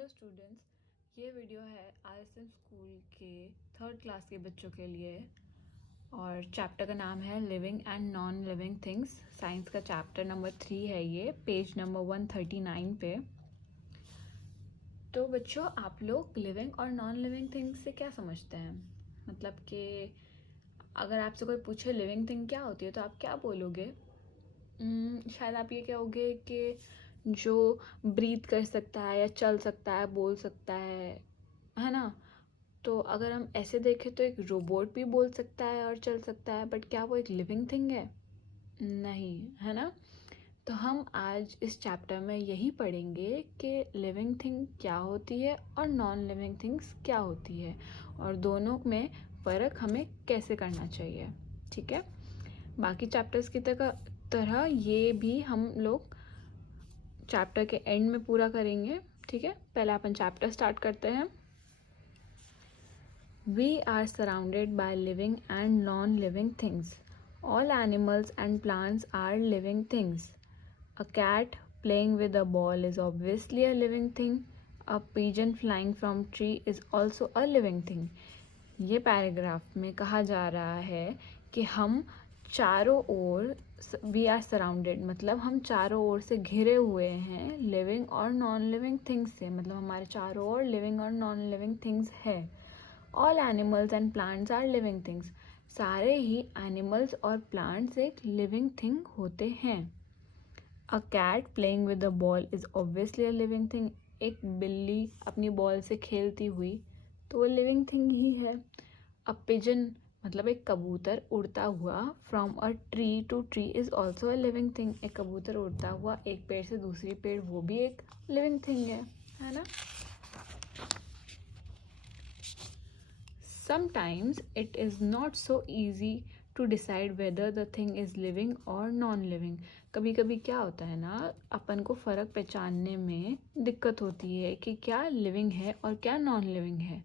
Hello students, ये video है ISM school के थर्ड क्लास के बच्चों के लिए और चैप्टर का नाम है living and non living things. Science का चैप्टर नंबर 3 है, ये पेज नंबर 139 पे। तो बच्चों, आप लोग लिविंग और नॉन लिविंग थिंग्स से क्या समझते हैं? मतलब कि अगर आपसे कोई पूछे लिविंग थिंग क्या होती है तो आप क्या बोलोगे? शायद आप ये कहोगे कि जो ब्रीथ कर सकता है या चल सकता है, बोल सकता है ना? तो अगर हम ऐसे देखें तो एक रोबोट भी बोल सकता है और चल सकता है, बट क्या वो एक लिविंग थिंग है? नहीं, है ना? तो हम आज इस चैप्टर में यही पढ़ेंगे कि लिविंग थिंग क्या होती है और नॉन लिविंग थिंग्स क्या होती है, और दोनों में फ़र्क हमें कैसे करना चाहिए। ठीक है? बाकी चैप्टर्स की तरह ये भी हम लोग चैप्टर के एंड में पूरा करेंगे। ठीक है, पहले अपन चैप्टर स्टार्ट करते हैं। We are surrounded by living and non-living things. All animals and plants are living things. A cat playing with a ball is obviously a living thing. A pigeon flying from tree is also a living thing. ये paragraph में कहा जा रहा है कि हम चारों ओर we are surrounded, मतलब हम चारों ओर से घिरे हुए हैं लिविंग और नॉन लिविंग थिंग्स से। मतलब हमारे चारों ओर लिविंग और नॉन लिविंग थिंग्स है। All animals and plants are living things. सारे ही एनिमल्स और प्लांट्स एक लिविंग थिंग होते हैं। A cat playing with a ball is obviously a living thing. एक बिल्ली अपनी बॉल से खेलती हुई तो वो लिविंग थिंग ही है। अ पिजन मतलब एक कबूतर उड़ता हुआ from a tree to tree is also a living thing. एक कबूतर उड़ता हुआ एक पेड़ से दूसरी पेड़, वो भी एक लिविंग थिंग है ना? Sometimes it is not so easy to decide whether the thing is living or non-living. कभी कभी क्या होता है ना, अपन को फ़र्क पहचानने में दिक्कत होती है कि क्या लिविंग है और क्या नॉन लिविंग है।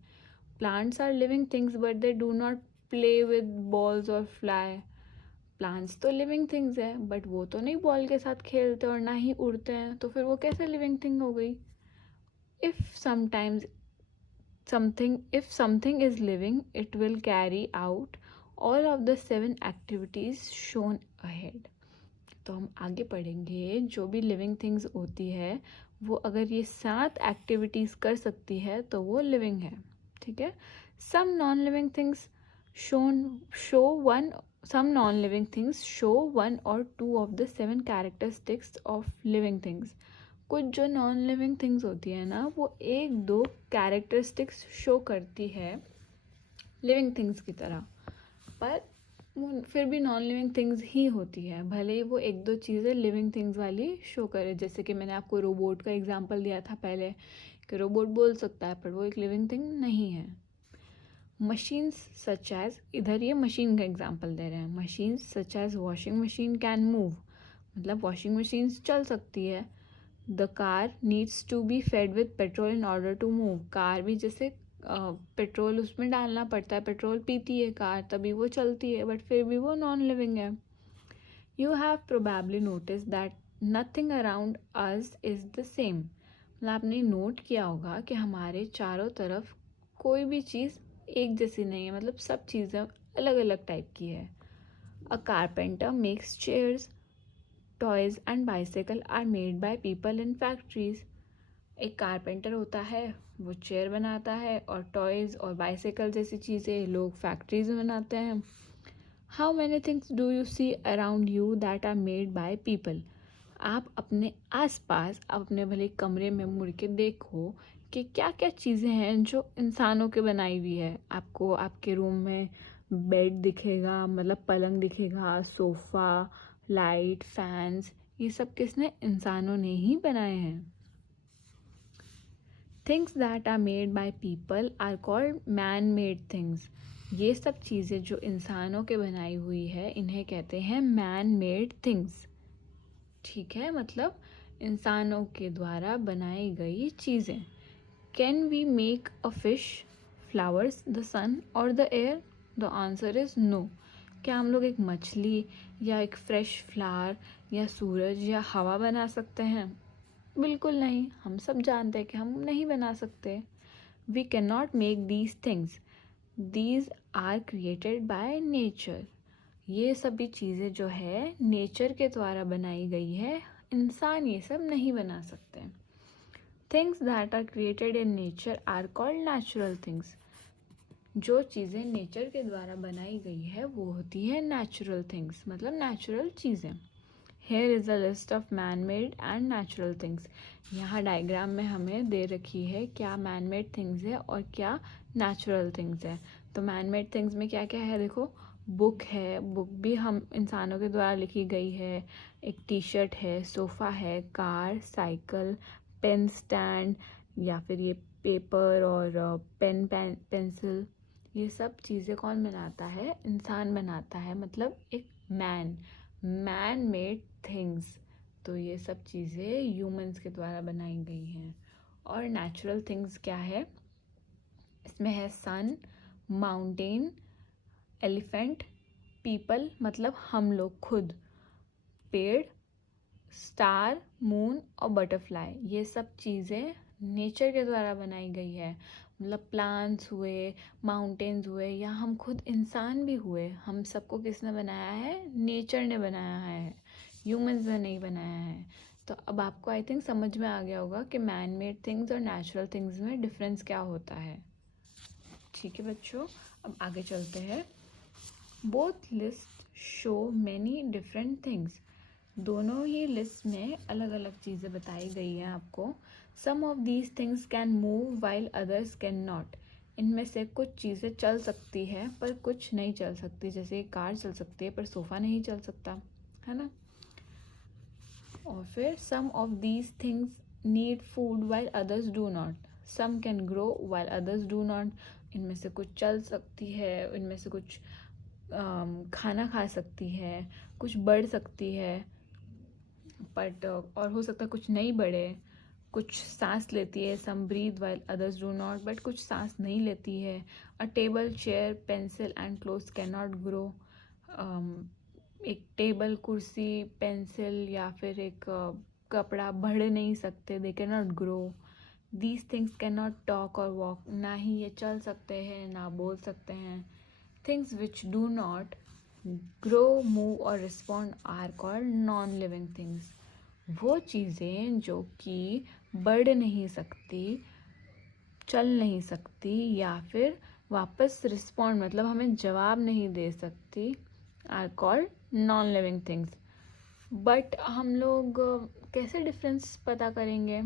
Plants are living things but they do not play with balls और फ्लाई। प्लांट्स तो लिविंग थिंग्स है बट वो तो नहीं बॉल के साथ खेलते और ना ही उड़ते हैं, तो फिर वो कैसे लिविंग थिंग हो गई? If something is living, it will carry out all of the 7 activities shown ahead. तो हम आगे पढ़ेंगे, जो भी लिविंग थिंग्स होती है वो अगर ये 7 एक्टिविटीज़ कर सकती है तो वो लिविंग है। ठीक है? Some non living things some non-living things show 1 or 2 of the 7 characteristics of living things. कुछ जो नॉन लिविंग थिंग्स होती है ना, वो 1-2 कैरेक्टरिस्टिक्स शो करती है लिविंग थिंग्स की तरह, पर वो फिर भी नॉन लिविंग थिंग्स ही होती है, भले ही वो 1-2 चीज़ें लिविंग थिंग्स वाली शो करे। जैसे कि मैंने आपको रोबोट का एग्जांपल दिया था पहले, कि रोबोट बोल सकता है पर वो एक लिविंग थिंग नहीं है। मशीन्स सच एज, इधर ये मशीन का एग्जांपल दे रहे हैं, machines such as washing machine can move, मतलब वॉशिंग मशीन्स चल सकती है। The car needs to be fed with petrol in order to move, car भी जैसे पेट्रोल उसमें डालना पड़ता है, पेट्रोल पीती है कार तभी वो चलती है, बट फिर भी वो नॉन लिविंग है। You have probably notice that nothing around us is the same, मतलब आपने नोट किया होगा कि हमारे चारों तरफ कोई भी चीज़ एक जैसी नहीं है, मतलब सब चीज़ें अलग अलग टाइप की है। A carpenter makes chairs, toys and bicycle are made by people in factories. एक कारपेंटर होता है, वो चेयर बनाता है, और टॉयज़ और बाइसाइकिल जैसी चीज़ें लोग फैक्ट्रीज में बनाते हैं। How many things do you see around you that are made by people. आप अपने आसपास अपने भले कमरे में मुड़ के देखो कि क्या क्या चीज़ें हैं जो इंसानों के बनाई हुई है। आपको आपके रूम में बेड दिखेगा, मतलब पलंग दिखेगा, सोफ़ा, लाइट, फैंस, ये सब किसने? इंसानों ने ही बनाए हैं। Things that are made by people are called man made things. ये सब चीज़ें जो इंसानों के बनाई हुई है इन्हें कहते हैं मैन मेड थिंग्स। ठीक है, मतलब इंसानों के द्वारा बनाई गई चीज़ें। Can we make a fish, flowers, the sun और the air? The answer is no. क्या हम लोग एक मछली या एक फ्रेश फ्लावर या सूरज या हवा बना सकते हैं? बिल्कुल नहीं, हम सब जानते हैं कि हम नहीं बना सकते। We can not make these things, these are created by nature. ये सभी चीज़ें जो है नेचर के द्वारा बनाई गई है, इंसान ये सब नहीं बना सकते। Things that are created in nature are called natural things. जो चीज़ें नेचर के द्वारा बनाई गई है वो होती है नेचुरल थिंग्स, मतलब नेचुरल चीज़ें। Here is a list of man made and natural things. यहाँ डायग्राम में हमें दे रखी है क्या मैन मेड थिंग्स है और क्या नेचुरल थिंग्स है। तो मैन मेड थिंग्स में क्या क्या है, देखो बुक है, बुक भी हम इंसानों के द्वारा लिखी गई है। एक टी शर्ट है, सोफ़ा है, कार, साइकिल, पेन स्टैंड, या फिर ये पेपर और पेंसिल, ये सब चीज़ें कौन बनाता है, इंसान बनाता है, मतलब एक मैन मेड थिंग्स। तो ये सब चीज़ें ह्यूमंस के द्वारा बनाई गई हैं। और नेचुरल थिंग्स क्या है, इसमें है सन, माउंटेन, एलिफेंट, पीपल मतलब हम लोग खुद, पेड़, स्टार, मून और बटरफ्लाई। ये सब चीज़ें नेचर के द्वारा बनाई गई है। मतलब प्लांट्स हुए, माउंटेन्स हुए, या हम खुद इंसान भी हुए, हम सबको किसने बनाया है, नेचर ने बनाया है, ह्यूमंस ने नहीं बनाया है। तो अब आपको आई थिंक समझ में आ गया होगा कि मैन मेड थिंग्स और नेचुरल थिंग्स में डिफरेंस क्या होता है। ठीक है बच्चों, अब आगे चलते हैं। Both list show many different things. दोनों ही लिस्ट में अलग अलग चीज़ें बताई गई हैं आपको। Some of these things can move while others can not. इनमें से कुछ चीज़ें चल सकती है पर कुछ नहीं चल सकती। जैसे कार चल सकती है पर सोफ़ा नहीं चल सकता, है ना। और फिर some of these things need food while others do not. Some can grow while others do not. इनमें से कुछ चल सकती है, इनमें से कुछ खाना खा सकती है, कुछ बढ़ सकती है, बट और हो सकता है कुछ नहीं बढ़े। कुछ सांस लेती है, some breathe while others do not, but कुछ सांस नहीं लेती है। A table, chair, pencil and clothes can not grow. एक टेबल, कुर्सी, पेंसिल या फिर एक कपड़ा बढ़ नहीं सकते, they can not grow. These things can not talk और वॉक। ना ही ये चल सकते हैं ना बोल सकते हैं। Things which do not grow, move और respond are called non living things. वो चीज़ें जो कि बढ़ नहीं सकती, चल नहीं सकती, या फिर वापस रिस्पॉन्ड मतलब हमें जवाब नहीं दे सकती, are called non living things. But हम लोग कैसे डिफरेंस पता करेंगे,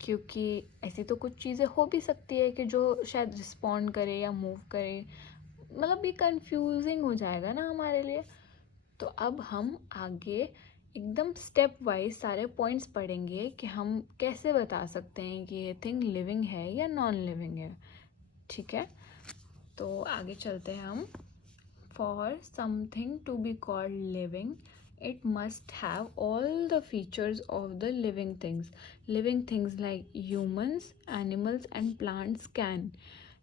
क्योंकि ऐसी तो कुछ चीज़ें हो भी सकती है कि जो शायद रिस्पॉन्ड करे या मूव करे, मतलब ये कंफ्यूजिंग हो जाएगा ना हमारे लिए। तो अब हम आगे एकदम स्टेप वाइज सारे पॉइंट्स पढ़ेंगे कि हम कैसे बता सकते हैं कि ये थिंग लिविंग है या नॉन लिविंग है। ठीक है, तो आगे चलते हैं हम। For something to be called living it must have all the features of the living things. Living things like humans, animals and plants can.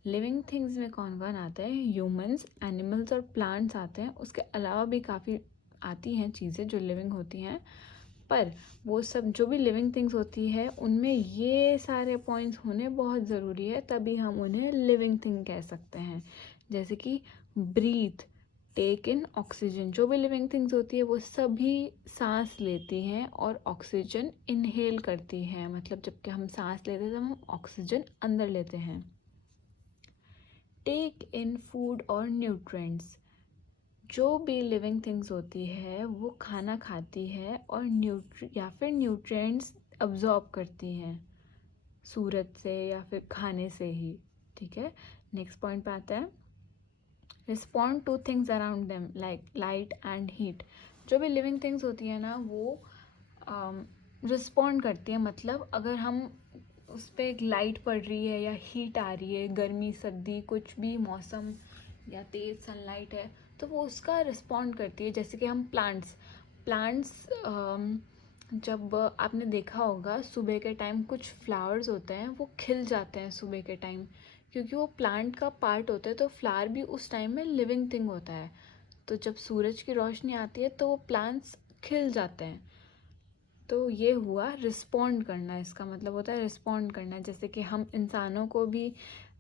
Living things में कौन कौन आता है, ह्यूमंस, एनिमल्स और प्लांट्स आते हैं। उसके अलावा भी काफ़ी आती हैं चीज़ें जो लिविंग होती हैं, पर वो सब जो भी लिविंग थिंग्स होती है उनमें ये सारे पॉइंट्स होने बहुत ज़रूरी है, तभी हम उन्हें लिविंग थिंग कह सकते हैं। जैसे कि ब्रीथ, टेक इन ऑक्सीजन। जो भी लिविंग थिंग्स होती है वो सभी सांस लेती हैं और ऑक्सीजन इनहेल करती हैं, मतलब जबकि हम सांस लेते हैं तब हम ऑक्सीजन अंदर लेते हैं। टेक इन फूड और न्यूट्रिएंट्स। जो भी लिविंग थिंग्स होती है वो खाना खाती है और न्यूट्रिएंट्स अब्जॉर्ब करती हैं सूरज से या फिर खाने से ही। ठीक है, नेक्स्ट पॉइंट पे आता है। Respond two things around them like light and heat. जो भी लिविंग थिंग्स होती है ना वो रिस्पॉन्ड करती है, मतलब अगर हम उस पर एक लाइट पड़ रही है या हीट आ रही है, गर्मी सर्दी कुछ भी मौसम या तेज़ सनलाइट है, तो वो उसका रिस्पॉन्ड करती है। जैसे कि हम प्लांट्स जब आपने देखा होगा सुबह के टाइम कुछ फ्लावर्स होते हैं वो खिल जाते हैं सुबह के टाइम, क्योंकि वो प्लांट का पार्ट होता है। तो फ्लावर भी उस टाइम में लिविंग थिंग होता है। तो जब सूरज की रोशनी आती है तो वो प्लांट्स खिल जाते हैं। तो ये हुआ रिस्पॉन्ड करना, इसका मतलब होता है रिस्पॉन्ड करना। जैसे कि हम इंसानों को भी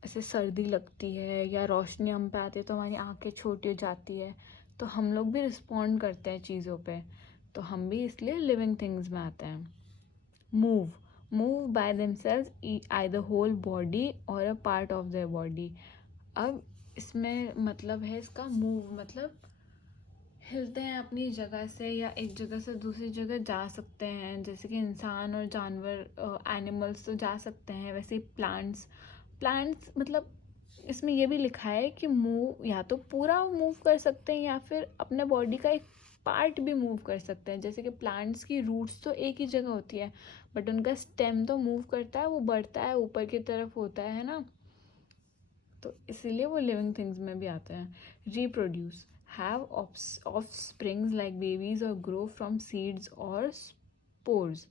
ऐसे सर्दी लगती है या रोशनी हम पे आती है तो हमारी आंखें छोटी हो जाती है, तो हम लोग भी रिस्पॉन्ड करते हैं चीज़ों पे, तो हम भी इसलिए लिविंग थिंग्स में आते हैं। Move by themselves either whole body और a part of their body. अब इसमें मतलब है इसका मूव, मतलब हिलते हैं अपनी जगह से या एक जगह से दूसरी जगह जा सकते हैं। जैसे कि इंसान और जानवर एनिमल्स तो जा सकते हैं, वैसे ही प्लांट्स मतलब इसमें ये भी लिखा है कि मूव या तो पूरा मूव कर सकते हैं या फिर अपने बॉडी का एक पार्ट भी मूव कर सकते हैं। जैसे कि प्लांट्स की रूट्स तो एक ही जगह होती है, बट उनका स्टेम तो मूव करता है, वो बढ़ता है, ऊपर की तरफ होता है ना, तो इसीलिए वो लिविंग थिंग्स में भी आते हैं। Reproduce, have offsprings like babies और ग्रो फ्रॉम सीड्स और स्पोर्स।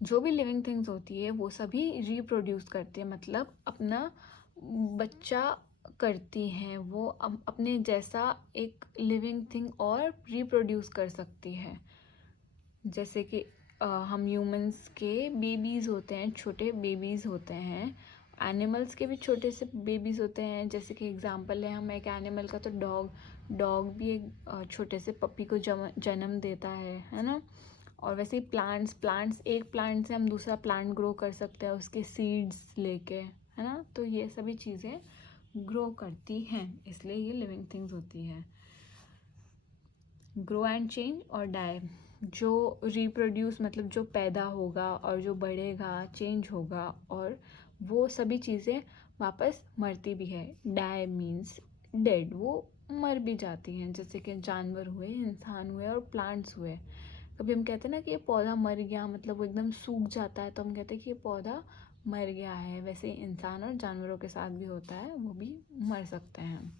जो भी लिविंग थिंग्स होती है वो सभी रिप्रोड्यूस करती है, मतलब अपना बच्चा करती हैं, वो अपने जैसा एक लिविंग थिंग और रिप्रोड्यूस कर सकती है। जैसे कि हम ह्यूमंस के बेबीज़ होते हैं, छोटे बेबीज़ होते हैं, एनिमल्स के भी छोटे से बेबीज़ होते हैं। जैसे कि एग्जांपल है हम एक एनिमल का, तो डॉग भी एक छोटे से पपी को जन्म देता है ना। और वैसे ही प्लांट्स एक प्लांट से हम दूसरा प्लांट ग्रो कर सकते हैं उसके सीड्स लेके, है ना। तो ये सभी चीज़ें ग्रो करती हैं, इसलिए ये लिविंग थिंग्स होती है। ग्रो एंड चेंज और डाई, जो रिप्रोड्यूस मतलब जो पैदा होगा और जो बढ़ेगा, चेंज होगा, और वो सभी चीज़ें वापस मरती भी है। डाई मीन्स डेड, वो मर भी जाती हैं। जैसे कि जानवर हुए, इंसान हुए और प्लांट्स हुए। कभी हम कहते हैं ना कि ये पौधा मर गया, मतलब वो एकदम सूख जाता है, तो हम कहते हैं कि ये पौधा मर गया है। वैसे ही इंसान और जानवरों के साथ भी होता है, वो भी मर सकते हैं।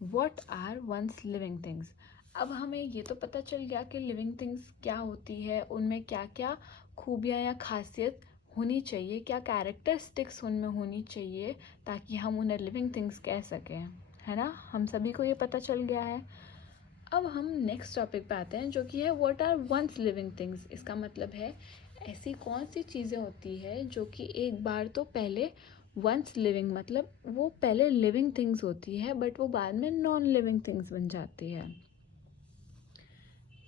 What are once living things? अब हमें ये तो पता चल गया कि लिविंग थिंग्स क्या होती है, उनमें क्या क्या खूबियाँ या खासियत होनी चाहिए, क्या कैरेक्टरिस्टिक्स उनमें होनी चाहिए ताकि हम उन्हें लिविंग थिंग्स कह सकें, है ना। हम सभी को ये पता चल गया है। अब हम नेक्स्ट टॉपिक पे आते हैं, जो कि है what are once living things. इसका मतलब है ऐसी कौन सी चीज़ें होती है जो कि एक बार तो पहले वंस लिविंग मतलब वो पहले लिविंग थिंग्स होती है, बट वो बाद में नॉन लिविंग थिंग्स बन जाती है।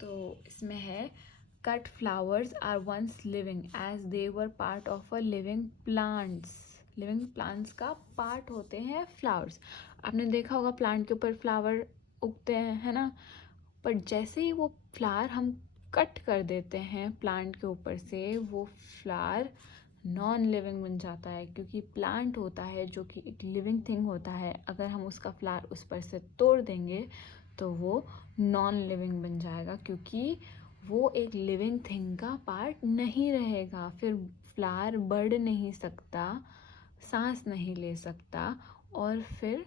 तो इसमें है cut flowers are once living as they were part of a living plants. Living plants का पार्ट होते हैं फ्लावर्स। आपने देखा होगा प्लांट के ऊपर फ्लावर उगते हैं, है ना। पर जैसे ही वो फ्लावर हम कट कर देते हैं प्लांट के ऊपर से, वो फ्लावर नॉन लिविंग बन जाता है। क्योंकि प्लांट होता है जो कि एक लिविंग थिंग होता है, अगर हम उसका फ्लावर उस पर से तोड़ देंगे तो वो नॉन लिविंग बन जाएगा, क्योंकि वो एक लिविंग थिंग का पार्ट नहीं रहेगा। फिर फ्लावर बढ़ नहीं सकता, सांस नहीं ले सकता, और फिर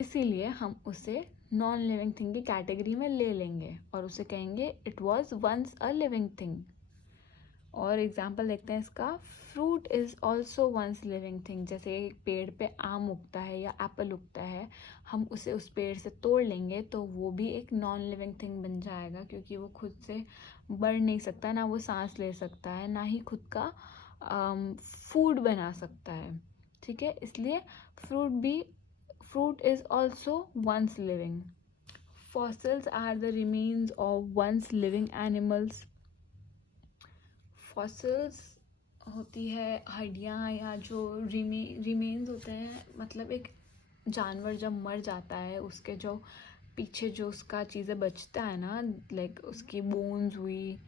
इसीलिए हम उसे नॉन लिविंग थिंग की कैटेगरी में ले लेंगे और उसे कहेंगे it was once a living thing. और एग्जाम्पल देखते हैं इसका, fruit is also once living thing. जैसे एक पेड़ पे आम उगता है या एप्पल उगता है, हम उसे उस पेड़ से तोड़ लेंगे तो वो भी एक नॉन लिविंग थिंग बन जाएगा, क्योंकि वो खुद से बढ़ नहीं सकता, ना वो सांस ले सकता है, ना ही खुद का फूड बना सकता है। ठीक है, इसलिए fruit is also once living. Fossils are the remains of once living animals. Fossils होती है हड्डियाँ या जो रिमेन्स होते हैं, मतलब एक जानवर जब मर जाता है उसके जो पीछे जो उसका चीज़ें बचता है ना, लाइक उसकी बोन्स हुई,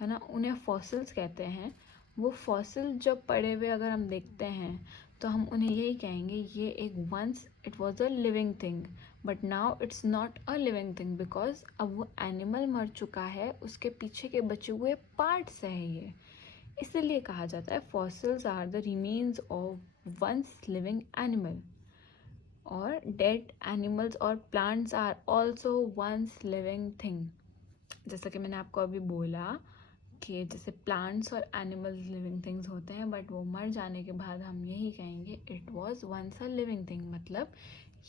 है ना, उन्हें फॉसिल्स कहते हैं। वो फॉसिल जब पड़े हुए अगर हम देखते हैं तो हम उन्हें यही कहेंगे ये एक once it was a living thing, but now it's not a living thing, because अब वो एनिमल मर चुका है, उसके पीछे के बचे हुए पार्ट्स है ये, इसलिए कहा जाता है fossils are the remains of once living animal. और डेड एनिमल्स और plants are also once living thing. जैसा कि मैंने आपको अभी बोला कि जैसे प्लांट्स और एनिमल्स लिविंग थिंग्स होते हैं, बट वो मर जाने के बाद हम यही कहेंगे it was once a living thing, मतलब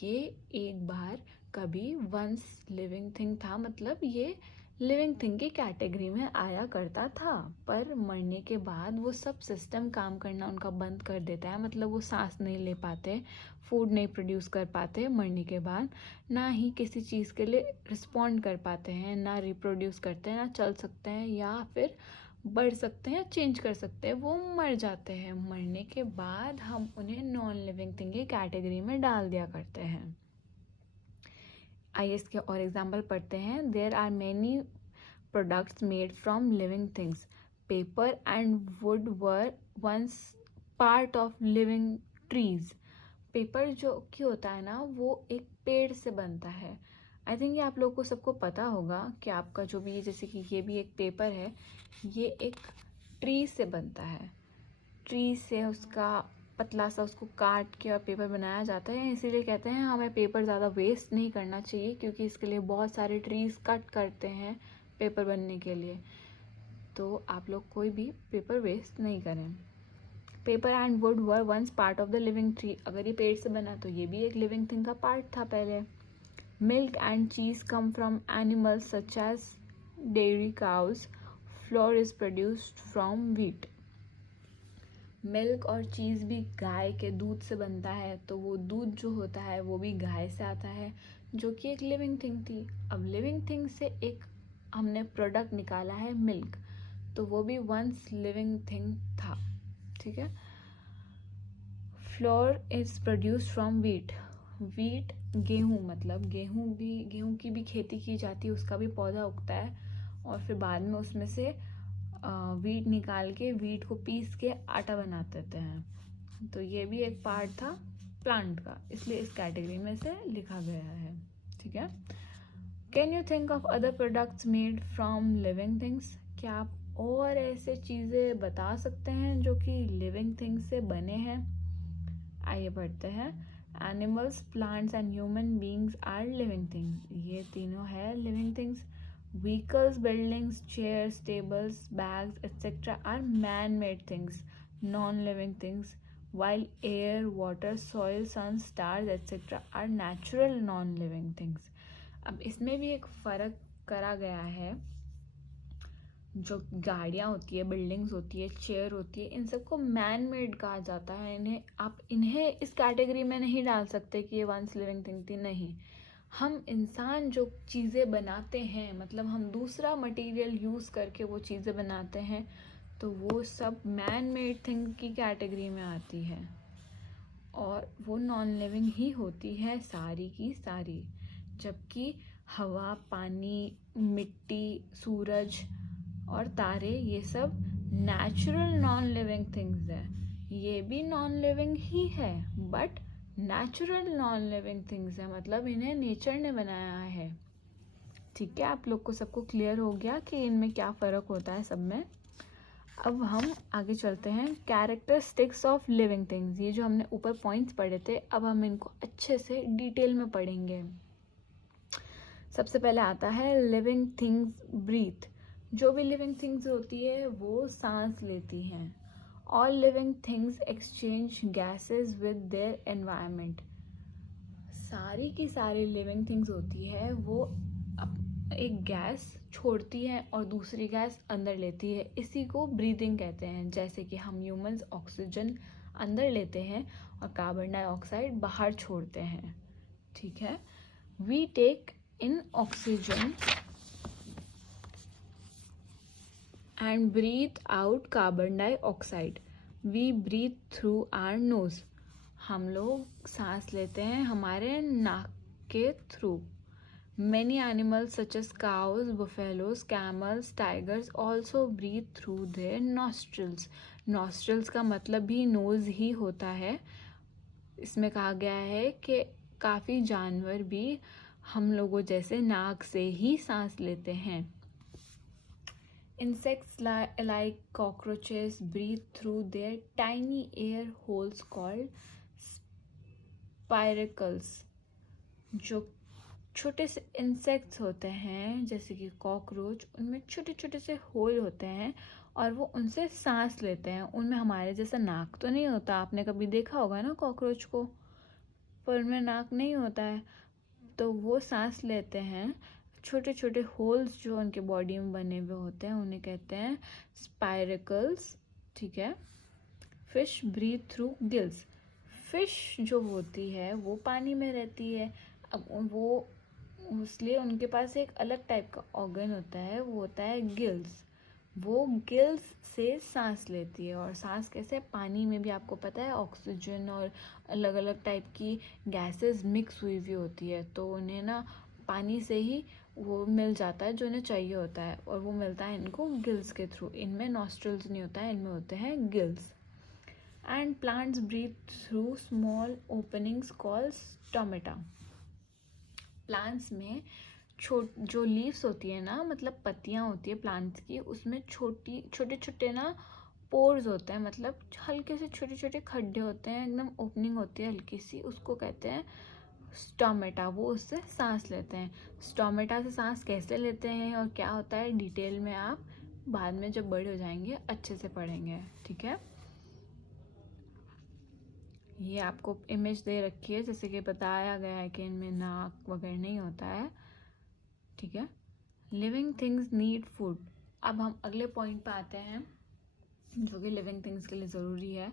ये एक बार कभी वंस लिविंग थिंग था, मतलब ये लिविंग थिंग की कैटेगरी में आया करता था, पर मरने के बाद वो सब सिस्टम काम करना उनका बंद कर देता है। मतलब वो सांस नहीं ले पाते, फूड नहीं प्रोड्यूस कर पाते मरने के बाद, ना ही किसी चीज़ के लिए रिस्पॉन्ड कर पाते हैं, ना रिप्रोड्यूस करते हैं, ना चल सकते हैं या फिर बढ़ सकते हैं या चेंज कर सकते हैं, वो मर जाते हैं। मरने के बाद हम उन्हें नॉन लिविंग थिंग की कैटेगरी में डाल दिया करते हैं। आइए इसके और एग्जाम्पल पढ़ते हैं। There are many products made from living things. Paper and wood were once part of living trees. Paper जो कि होता है ना, वो एक पेड़ से बनता है। आई थिंक ये आप लोगों को सबको पता होगा कि आपका जो भी, जैसे कि ये भी एक पेपर है, ये एक ट्री से बनता है। ट्री से उसका पतला सा उसको काट के और पेपर बनाया जाता है। इसीलिए कहते हैं हमें पेपर ज़्यादा वेस्ट नहीं करना चाहिए, क्योंकि इसके लिए बहुत सारे ट्रीज़ कट करते हैं पेपर बनने के लिए। तो आप लोग कोई भी पेपर वेस्ट नहीं करें। Paper and wood were once part of the living tree. अगर ये पेड़ से बना तो ये भी एक लिविंग थिंग का पार्ट था पहले। Milk and cheese come from animals such as dairy cows. Flour is produced from wheat. Milk और चीज़ भी गाय के दूध से बनता है, तो वो दूध जो होता है वो भी गाय से आता है, जो कि एक लिविंग थिंग थी। अब लिविंग थिंग से एक हमने प्रोडक्ट निकाला है मिल्क, तो वो भी वंस लिविंग थिंग था। ठीक है। Floor is produced from wheat. Wheat गेहूँ, मतलब गेहूँ की भी खेती की जाती है, उसका भी पौधा उगता है और फिर बाद में उसमें से व्हीट निकाल के व्हीट को पीस के आटा बना देते हैं। तो ये भी एक पार्ट था प्लांट का, इसलिए इस कैटेगरी में से लिखा गया है। ठीक है। Can you think of other products made from living things. क्या आप और ऐसे चीज़ें बता सकते हैं जो कि लिविंग थिंग्स से बने हैं। आइए बढ़ते हैं। Animals, plants and human beings are living things. ये तीनों है living things. Vehicles, buildings, chairs, tables, bags, etc. are man-made things, non-living things, while air, water, soil, sun, stars, etc. are natural non-living things. अब इसमें भी एक फ़र्क करा गया है। जो गाड़ियाँ होती है, बिल्डिंग्स होती है, चेयर होती है, इन सबको मैन मेड कहा जाता है। इन्हें इस कैटेगरी में नहीं डाल सकते कि ये वंस लिविंग थिंग थी, नहीं। हम इंसान जो चीज़ें बनाते हैं, मतलब हम दूसरा मटेरियल यूज़ करके वो चीज़ें बनाते हैं, तो वो सब मैन मेड थिंग की कैटेगरी में आती है और वो नॉन लिविंग ही होती है सारी की सारी। जबकि हवा, पानी, मिट्टी, सूरज और तारे, ये सब नेचुरल नॉन लिविंग थिंग्स है। ये भी नॉन लिविंग ही है, but natural non living things है, मतलब इन्हें नेचर ने बनाया है। ठीक है, आप लोग को सबको क्लियर हो गया कि इनमें क्या फ़र्क होता है सब में। अब हम आगे चलते हैं। Characteristics of living things. ये जो हमने ऊपर पॉइंट्स पढ़े थे, अब हम इनको अच्छे से डिटेल में पढ़ेंगे। सबसे पहले आता है लिविंग थिंग्स ब्रीथ। जो भी लिविंग थिंग्स होती है वो सांस लेती हैं। All living things exchange gases with their environment. सारी की सारी लिविंग थिंग्स होती है वो एक गैस छोड़ती है और दूसरी गैस अंदर लेती है। इसी को ब्रीदिंग कहते हैं। जैसे कि हम ह्यूमंस ऑक्सीजन अंदर लेते हैं और कार्बन डाइऑक्साइड बाहर छोड़ते हैं। ठीक है। We take in oxygen and breathe out carbon dioxide. We breathe through our nose. हम लोग सांस लेते हैं हमारे नाक के through. Many animals such as cows, buffaloes, camels, tigers also breathe through their nostrils. Nostrils का मतलब भी nose ही होता है। इसमें कहा गया है कि काफ़ी जानवर भी हम लोगों जैसे नाक से ही सांस लेते हैं। Insects like cockroaches breathe through their tiny air holes called spiracles. जो छोटे से इंसेक्ट्स होते हैं जैसे कि कॉकरोच, उनमें छोटे छोटे से होल होते हैं और वो उनसे सांस लेते हैं। उनमें हमारे जैसा नाक तो नहीं होता, आपने कभी देखा होगा ना कॉकरोच को, पर उनमें नाक नहीं होता है। तो वो सांस लेते हैं छोटे छोटे होल्स जो उनके बॉडी में बने हुए होते हैं उन्हें कहते हैं स्पाइरकल्स, ठीक है। Fish breathe through gills, fish जो होती है वो पानी में रहती है, अब वो इसलिए उनके पास एक अलग टाइप का ऑर्गन होता है, वो होता है गिल्स। वो गिल्स से सांस लेती है, और सांस कैसे, पानी में भी आपको पता है ऑक्सीजन और अलग अलग टाइप की गैसेस मिक्स हुई हुई होती है, तो उन्हें ना पानी से ही वो मिल जाता है जो उन्हें चाहिए होता है, और वो मिलता है इनको गिल्स के थ्रू। इनमें नॉस्ट्रल्स नहीं होता है, इनमें होते हैं gills. And plants breathe through small openings called stomata. Plants में जो लीव्स होती है ना, मतलब पत्तियाँ होती है प्लांट्स की, उसमें छोटे छोटे ना पोर्स होते हैं, मतलब हल्के से छोटे छोटे खड्डे होते हैं, एकदम ओपनिंग होती है हल्की सी, उसको कहते हैं स्टोमेटा। वो उससे सांस लेते हैं। स्टोमेटा से सांस कैसे लेते हैं और क्या होता है, डिटेल में आप बाद में जब बड़े हो जाएंगे अच्छे से पढ़ेंगे, ठीक है। ये आपको इमेज दे रखी है, जैसे कि बताया गया है कि इनमें नाक वगैरह नहीं होता है, ठीक है। Living things need food. अब हम अगले पॉइंट पे आते हैं जो कि लिविंग थिंग्स के लिए ज़रूरी है,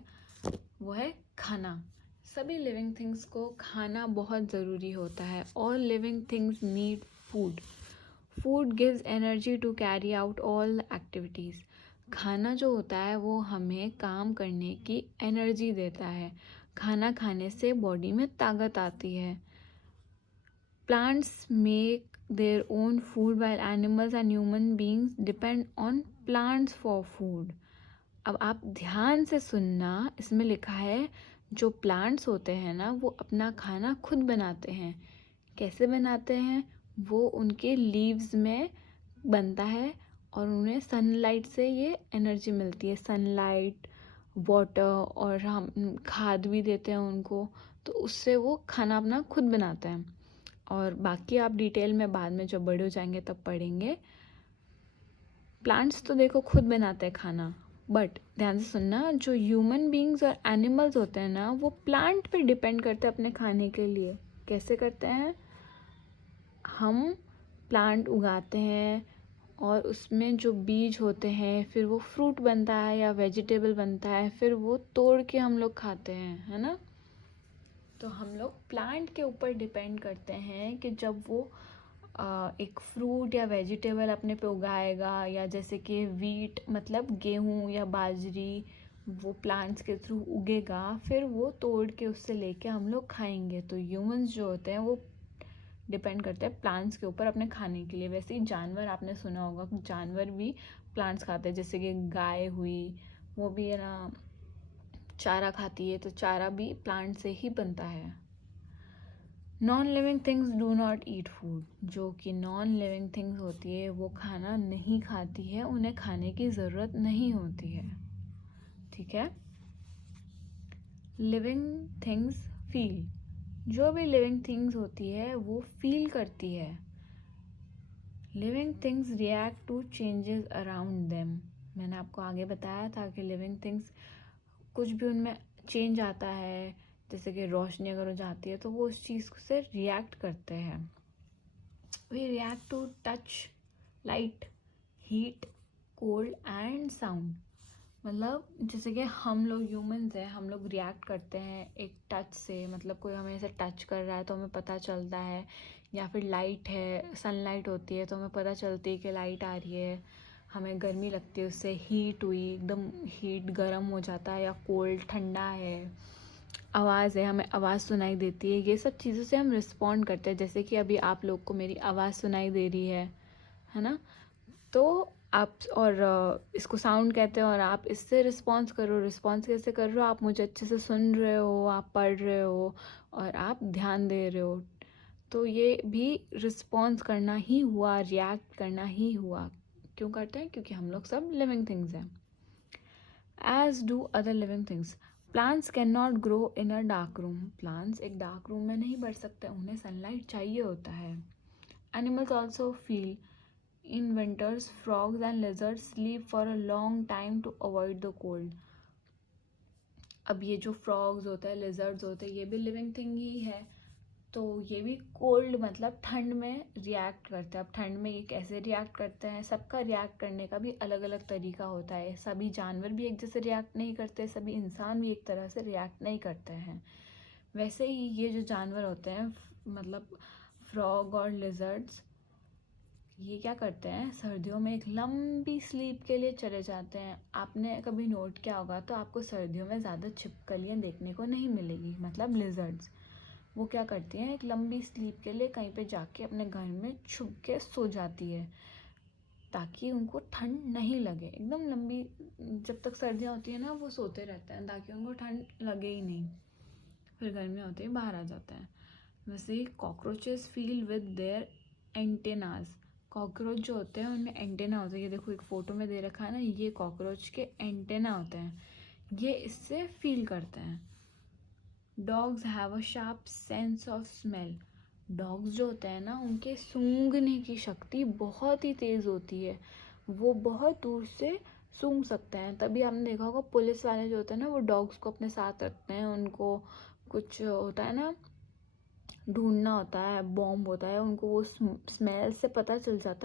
वो है खाना। सभी लिविंग थिंग्स को खाना बहुत ज़रूरी होता है। All living things need food. Food gives energy to carry out all activities. खाना जो होता है वो हमें काम करने की एनर्जी देता है। खाना खाने से बॉडी में ताकत आती है। Plants make their own food while animals and human beings depend on plants for food. अब आप ध्यान से सुनना, इसमें लिखा है जो प्लांट्स होते हैं ना वो अपना खाना खुद बनाते हैं। कैसे बनाते हैं, वो उनके लीव्स में बनता है और उन्हें सनलाइट से ये एनर्जी मिलती है, सनलाइट, वाटर, और हम खाद भी देते हैं उनको, तो उससे वो खाना अपना खुद बनाते हैं। और बाकी आप डिटेल में बाद में जब बड़े हो जाएंगे तब पढ़ेंगे। प्लांट्स तो देखो खुद बनाते हैं खाना, बट ध्यान से सुनना, जो ह्यूमन बींग्स और एनिमल्स होते हैं ना वो प्लांट पे डिपेंड करते हैं अपने खाने के लिए। कैसे करते हैं, हम प्लांट उगाते हैं और उसमें जो बीज होते हैं फिर वो फ्रूट बनता है या वेजिटेबल बनता है, फिर वो तोड़ के हम लोग खाते हैं, है ना। तो हम लोग प्लांट के ऊपर डिपेंड करते हैं कि जब वो एक फ्रूट या वेजिटेबल अपने पे उगाएगा, या जैसे कि वीट मतलब गेहूँ या बाजरी, वो प्लांट्स के थ्रू उगेगा, फिर वो तोड़ के उससे लेके हम लोग खाएंगे। तो ह्यूमंस जो होते हैं वो डिपेंड करते हैं प्लांट्स के ऊपर अपने खाने के लिए। वैसे ही जानवर, आपने सुना होगा कि जानवर भी प्लांट्स खाते हैं, जैसे कि गाय हुई, वो भी है ना चारा खाती है, तो चारा भी प्लांट से ही बनता है। Non living things do not eat food. जो कि नॉन लिविंग थिंग्स होती है वो खाना नहीं खाती है, उन्हें खाने की ज़रूरत नहीं होती है, ठीक है। Living things feel. जो भी लिविंग थिंग्स होती है वो फील करती है। Living things react to changes around them. मैंने आपको आगे बताया था कि लिविंग थिंग्स कुछ भी उनमें चेंज आता है, जैसे कि रोशनी अगर हो जाती है तो वो उस चीज़ से रिएक्ट करते हैं। We react to touch, light, heat, cold and sound. मतलब जैसे कि हम लोग ह्यूमंस हैं, हम लोग रिएक्ट करते हैं एक टच से, मतलब कोई हमें ऐसे टच कर रहा है तो हमें पता चलता है, या फिर लाइट है, सनलाइट होती है तो हमें पता चलती है कि लाइट आ रही है, हमें गर्मी लगती है उससे, हीट हुई एकदम हीट गर्म हो जाता है, या कोल्ड ठंडा है, आवाज़ है हमें आवाज़ सुनाई देती है, ये सब चीज़ों से हम रिस्पॉन्ड करते हैं। जैसे कि अभी आप लोग को मेरी आवाज़ सुनाई दे रही है ना, तो आप और इसको साउंड कहते हैं, और आप इससे रिस्पॉन्स करो। रिस्पॉन्स कैसे कर रहे हो, आप मुझे अच्छे से सुन रहे हो, आप पढ़ रहे हो और आप ध्यान दे रहे हो, तो ये भी रिस्पॉन्स करना ही हुआ, रिएक्ट करना ही हुआ। क्यों करते हैं, क्योंकि हम लोग सब लिविंग थिंग्स हैं। As do other living things. Plants can not grow in a dark room. Plants एक डार्क रूम में नहीं बढ़ सकते, उन्हें सनलाइट चाहिए होता है। Animals also feel. In winters, frogs and lizards sleep for a long time to avoid the cold. अब ये जो frogs होते हैं, lizards होते हैं, ये भी living thing ही है, तो ये भी कोल्ड मतलब ठंड में रिएक्ट करते हैं। अब ठंड में ये कैसे रिएक्ट करते हैं, सबका रिएक्ट करने का भी अलग अलग तरीका होता है। सभी जानवर भी एक जैसे रिएक्ट नहीं करते, सभी इंसान भी एक तरह से रिएक्ट नहीं करते हैं। वैसे ही ये जो जानवर होते हैं मतलब फ्रॉग और लिजर्ड्स, ये क्या करते हैं, सर्दियों में एक लंबी स्लीप के लिए चले जाते हैं। आपने कभी नोट किया होगा तो आपको सर्दियों में ज़्यादा छिपकलियाँ देखने को नहीं मिलेगी, मतलब लिजर्ड्स। वो क्या करती हैं, एक लंबी स्लीप के लिए कहीं पे जाके अपने घर में छुप के सो जाती है, ताकि उनको ठंड नहीं लगे। एकदम लंबी, जब तक सर्दियाँ होती है ना वो सोते रहते हैं ताकि उनको ठंड लगे ही नहीं। फिर गर्मियाँ होती है बाहर आ जाते हैं। वैसे ही cockroaches feel with their antennas. Cockroach जो होते हैं उनमें एंटेना होते हैं। ये देखो एक फ़ोटो में दे रखा है ना, ये कॉकरोच के एंटेना होते हैं, ये इससे फील करते हैं। Dogs have a sharp sense of smell. Dogs जो होते हैं ना उनके सूंघने की शक्ति बहुत ही तेज़ होती है, वो बहुत दूर से सूंघ सकते हैं। तभी आपने देखा होगा पुलिस वाले जो होते हैं ना वो डॉग्स को अपने साथ रखते हैं, उनको कुछ होता है ना, ढूंढना होता है, बॉम्ब होता है, उनको वो स्मेल से पता चल जाता है